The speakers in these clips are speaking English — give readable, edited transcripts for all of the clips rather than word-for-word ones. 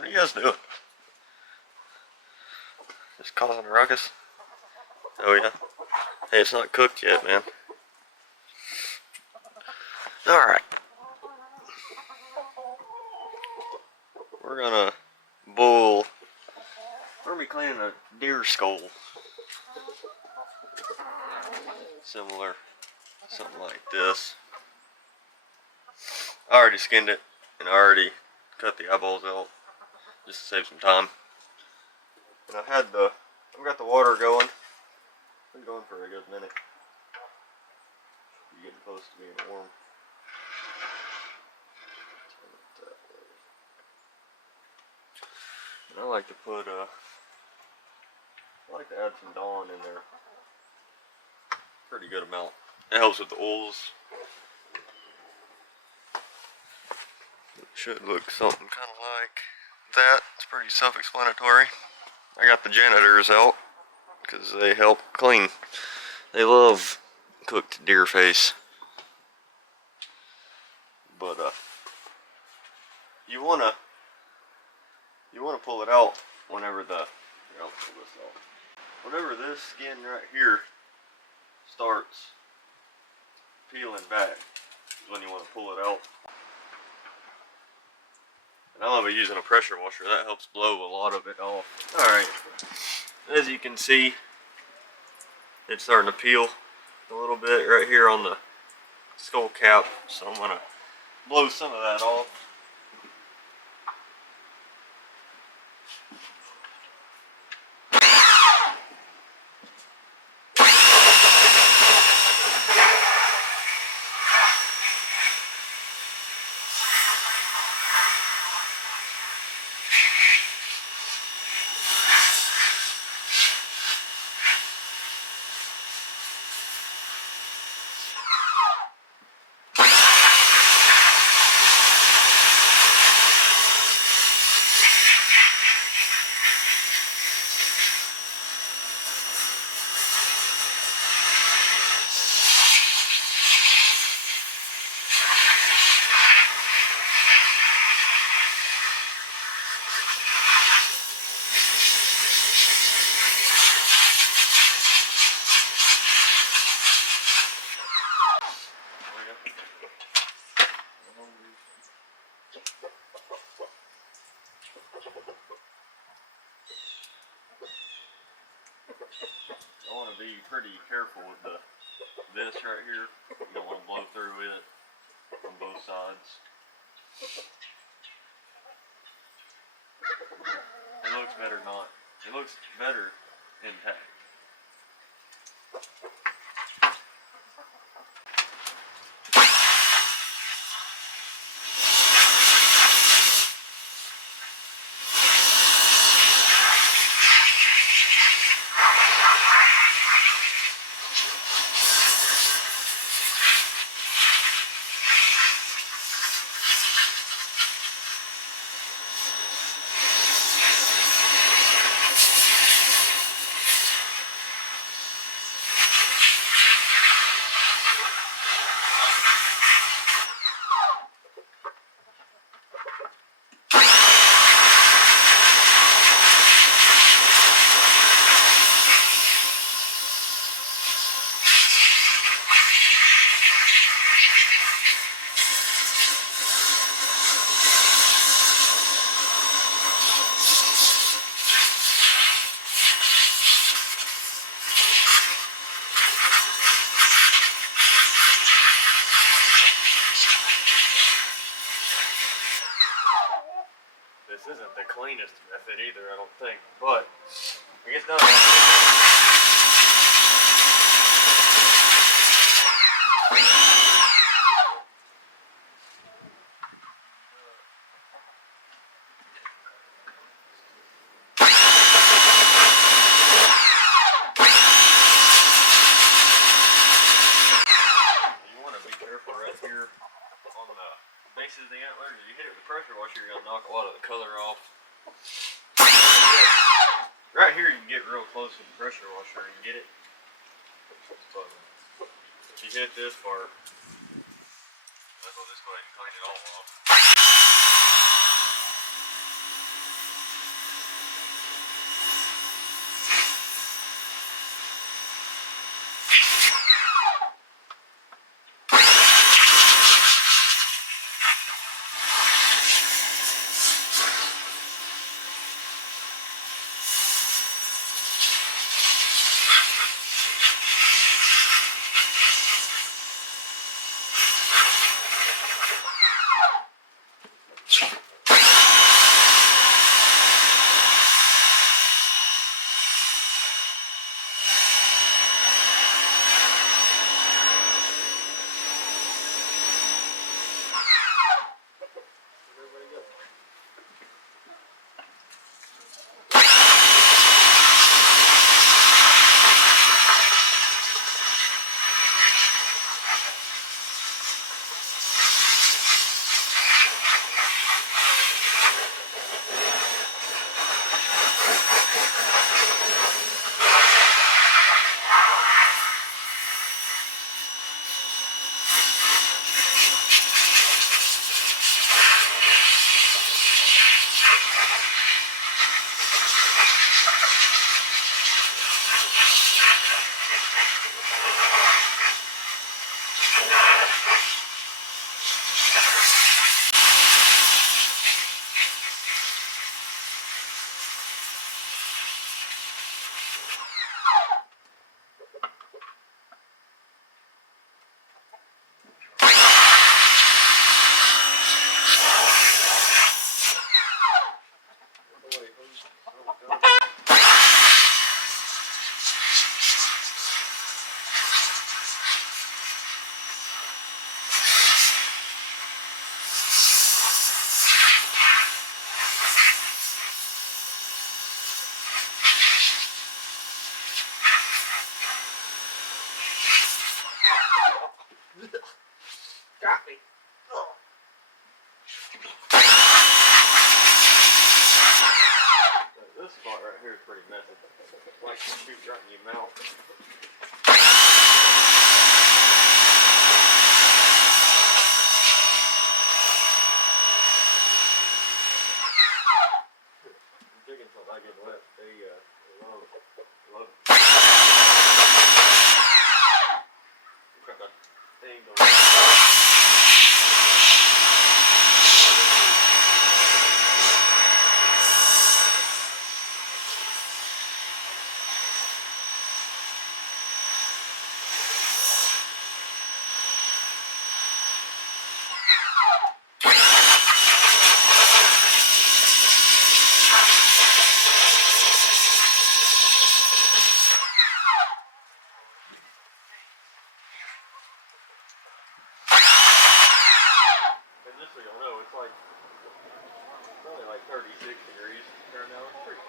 What are you guys doing? Just causing a ruckus? Oh yeah? Hey, it's not cooked yet, man. Alright. We're gonna boil. We're gonna be cleaning a deer skull. Similar. Something like this. I already skinned it and I already cut the eyeballs out just to save some time. And I've got the water going. It's been going for a good minute. You're getting close to being warm. And I like to add some Dawn in there. Pretty good amount. It helps with the oils. It should look something kind of like that. It's pretty self-explanatory. I got the janitors out because they help clean. They love cooked deer face. But you wanna pull it out whenever I'll pull this out. Whenever this skin right here starts peeling back is when you want to pull it out. And I love using a pressure washer. That helps blow a lot of it off. Alright, as you can see, it's starting to peel a little bit right here on the skull cap. So I'm going to blow some of that off. I want to be pretty careful with this right here. You don't want to blow through it on both sides. It looks better not. It looks better intact. This isn't the cleanest method either, I don't think, but I get done. You want to be careful right here on the bases of the antlers. If you hit it with the pressure washer, you're going to knock a lot of the color off. Right here you can get real close with the pressure washer and get it. But if you hit this part, let's just go ahead and clean it all off. degrees Fahrenheit. Pretty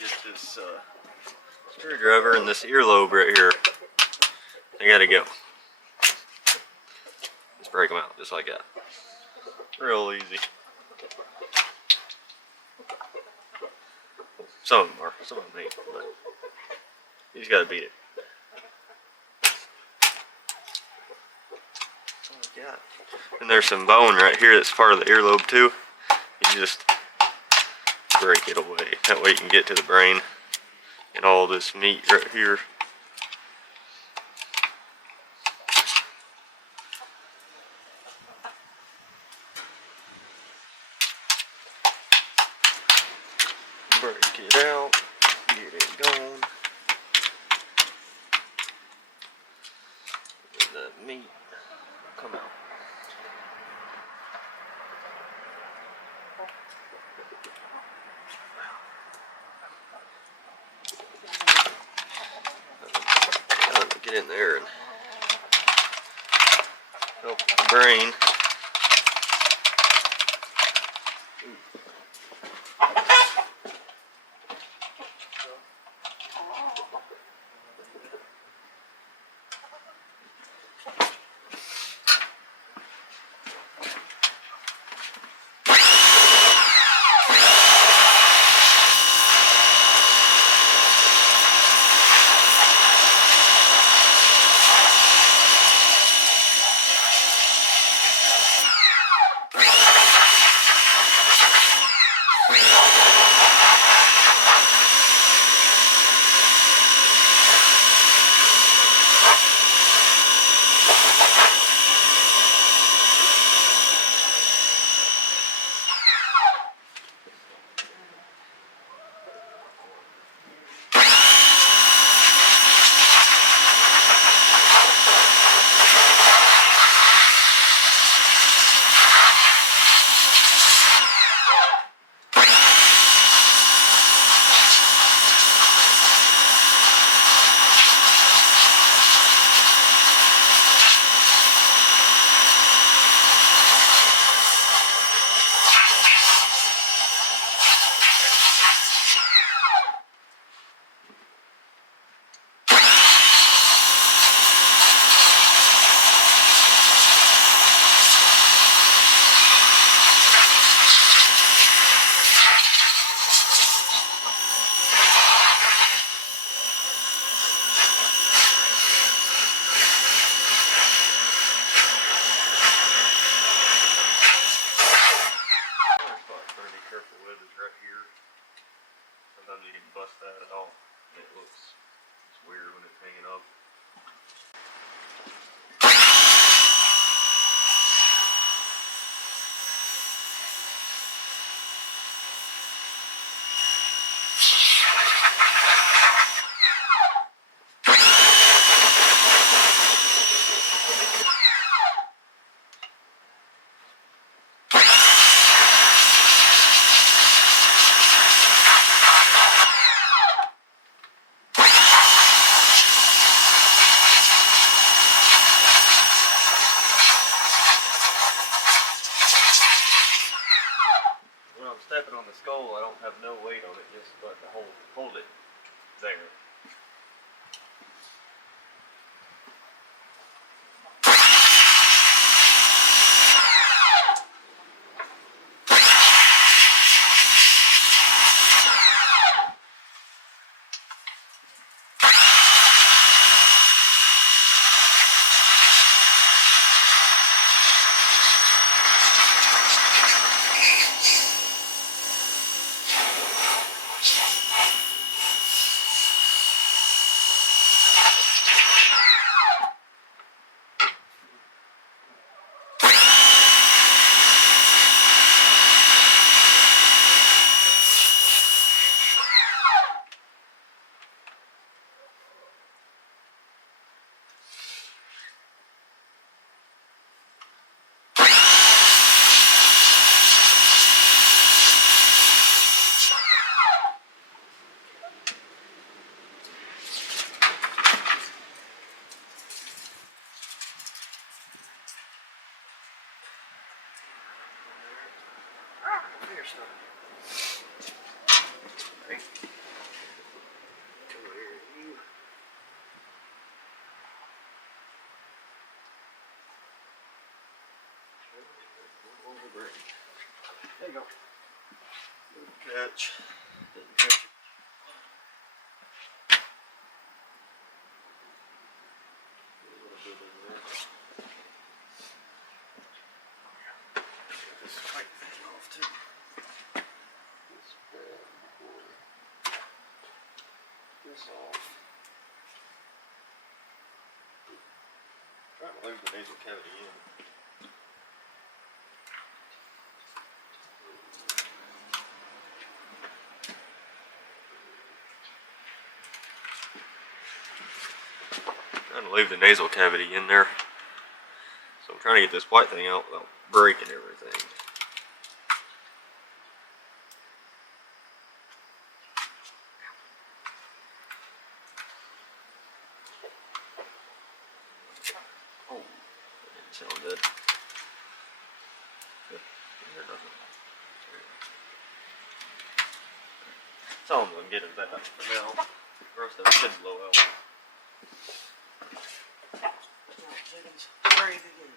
get this screwdriver and this earlobe right here. They gotta go. Just break them out just like that. Real easy. Some of them are, some of them ain't, but you just gotta beat it. Yeah. And there's some bone right here that's part of the earlobe too. You just break it away. That way you can get to the brain and all this meat right here. Break it out, get it going. And the meat come out. Get in there and help the brain. Sometimes you can bust that at all. It looks weird when it's hanging up. Stepping on the skull, I don't have no weight on it, just but to hold it there. There you go. Good catch. Didn't catch it. A little bit in there. Get this white thing off too. This bad boy. This off. Trying to leave the nasal cavity in. Trying to leave the nasal cavity in there. So I'm trying to get this white thing out without breaking everything. Oh, that didn't sound good. Here doesn't. Tell them to get it back for now. The rest of it should blow out. Spray it again.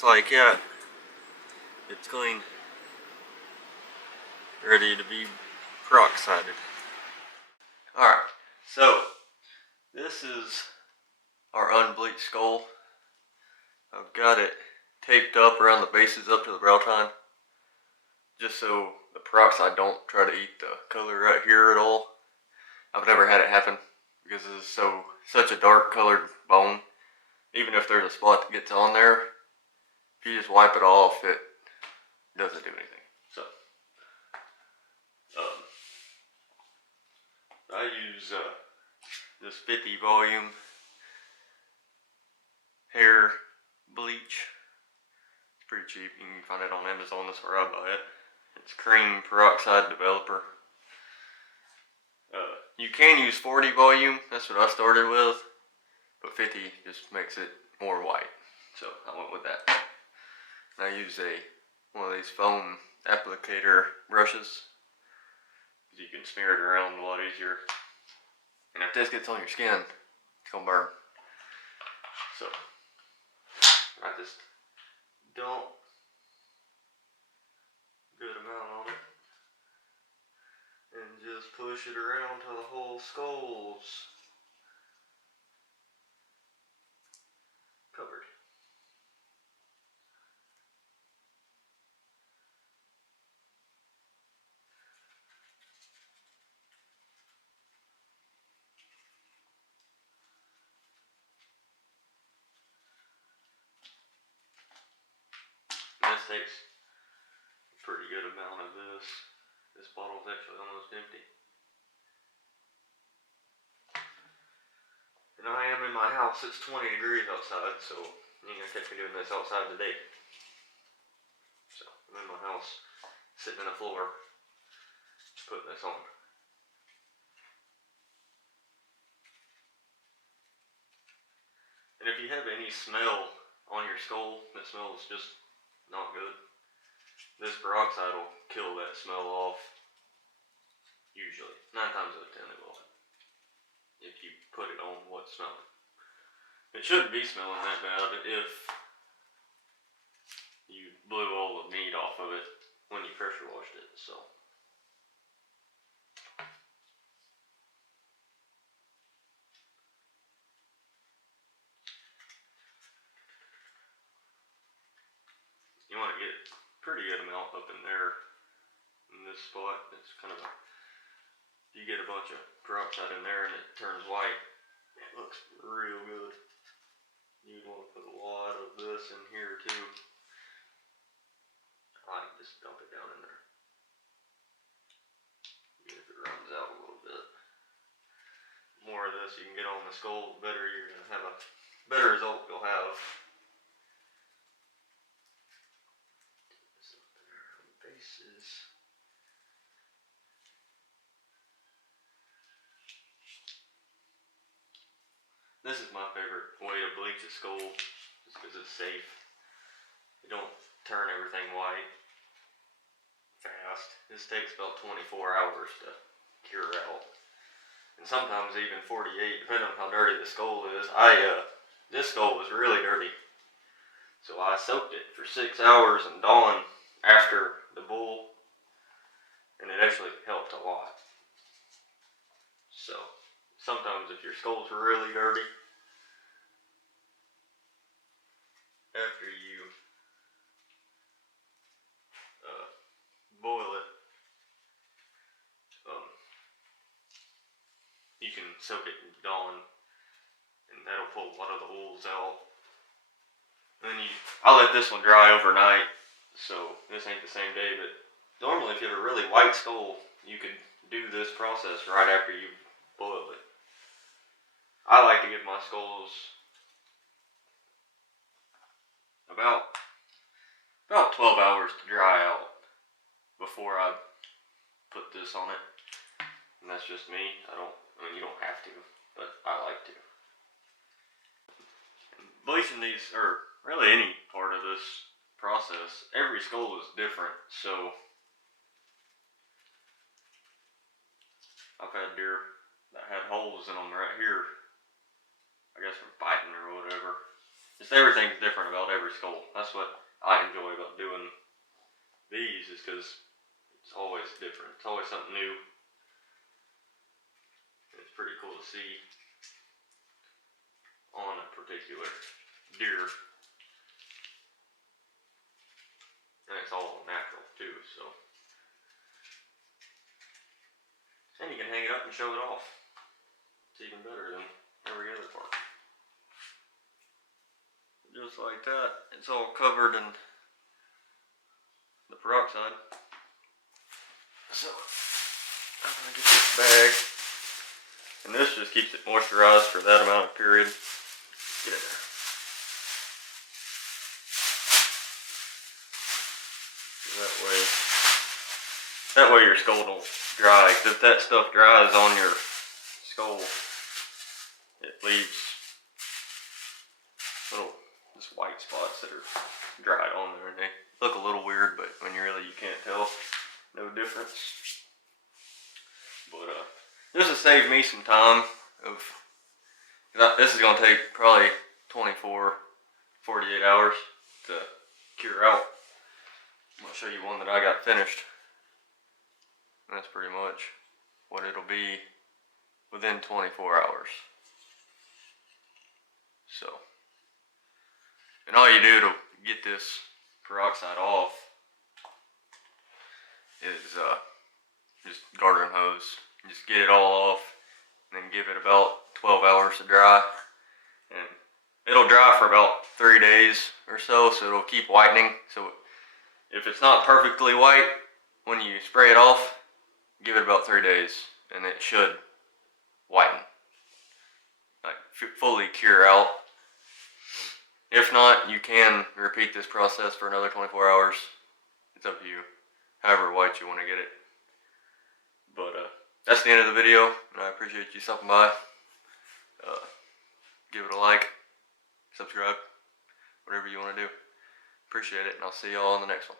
looks like, yeah, it's clean, ready to be peroxided. Alright, so this is our unbleached skull. I've got it taped up around the bases up to the brow tine, just so the peroxide don't try to eat the color right here at all. I've never had it happen because this is such a dark colored bone. Even if there's a spot that gets on there, if you just wipe it off, it doesn't do anything. So, I use this 50 volume hair bleach. It's pretty cheap. You can find it on Amazon. That's where I buy it. It's cream peroxide developer. You can use 40 volume. That's what I started with. But 50 just makes it more white. So I went with that. And I use one of these foam applicator brushes. You can smear it around a lot easier. And if this gets on your skin, it's gonna burn. So I just dump a good amount on it and just push it around till the whole skull's covered. This takes a pretty good amount of this. This bottle's actually almost empty. And I am in my house. It's 20 degrees outside, so you ain't gonna catch me doing this outside today. So I'm in my house, sitting on the floor, putting this on. And if you have any smell on your skull that smells just not good, this peroxide will kill that smell off. Usually. 9 times out of 10 it will. If you put it on what's smelling. It shouldn't be smelling that bad if you blew all the meat off of it when you pressure washed it, so. You want to get a pretty good amount up in there, in this spot. It's kind of you get a bunch of peroxide in there and it turns white, it looks real good. You'd want to put a lot of this in here too. I like just dump it down in there. Even if it runs out a little bit. The more of this you can get on the skull, the better you're going to have a better result you'll have. This up there on the bases. This is my favorite way to bleach a skull, just because it's safe. You don't turn everything white fast. This takes about 24 hours to cure out. And sometimes even 48, depending on how dirty the skull is. This skull was really dirty. So I soaked it for 6 hours in Dawn after the bull. And it actually helped a lot. So, sometimes if your skull's really dirty, after you boil it, you can soak it in Dawn, and that'll pull a lot of the oils out. And then I let this one dry overnight, so this ain't the same day, but normally if you have a really white skull, you could do this process right after you boil it. I like to give my skulls about 12 hours to dry out before I put this on it. And that's just me. I mean, you don't have to, but I like to. And bleaching these, or really any part of this process, every skull is different, so I've had deer that had holes in them right here, I guess from fighting or whatever, just everything's different about every skull. That's what I enjoy about doing these, is because it's always different. It's always something new. It's pretty cool to see on a particular deer. And it's all natural too, so. And you can hang it up and show it off. It's even better than every other part. Just like that, it's all covered in the peroxide. So, I'm gonna get this bag. And this just keeps it moisturized for that amount of period. Get in there. That way your skull don't dry. Cause if that stuff dries on your skull, it leaves little just white spots that are dried on there, and they look a little weird, but when you can't tell no difference. But this will save me some time this is gonna take probably 24, 48 hours to cure out. I'm gonna show you one that I got finished. And that's pretty much what it'll be within 24 hours. So, and all you do to get this peroxide off is just garden hose. Just get it all off, and then give it about 12 hours to dry. And it'll dry for about 3 days or so, so it'll keep whitening. So if it's not perfectly white when you spray it off, give it about 3 days, and it should whiten, like fully cure out. If not, you can repeat this process for another 24 hours. It's up to you, however white you want to get it. But that's the end of the video, and I appreciate you stopping by. Give it a like, subscribe, whatever you want to do. Appreciate it, and I'll see y'all on the next one.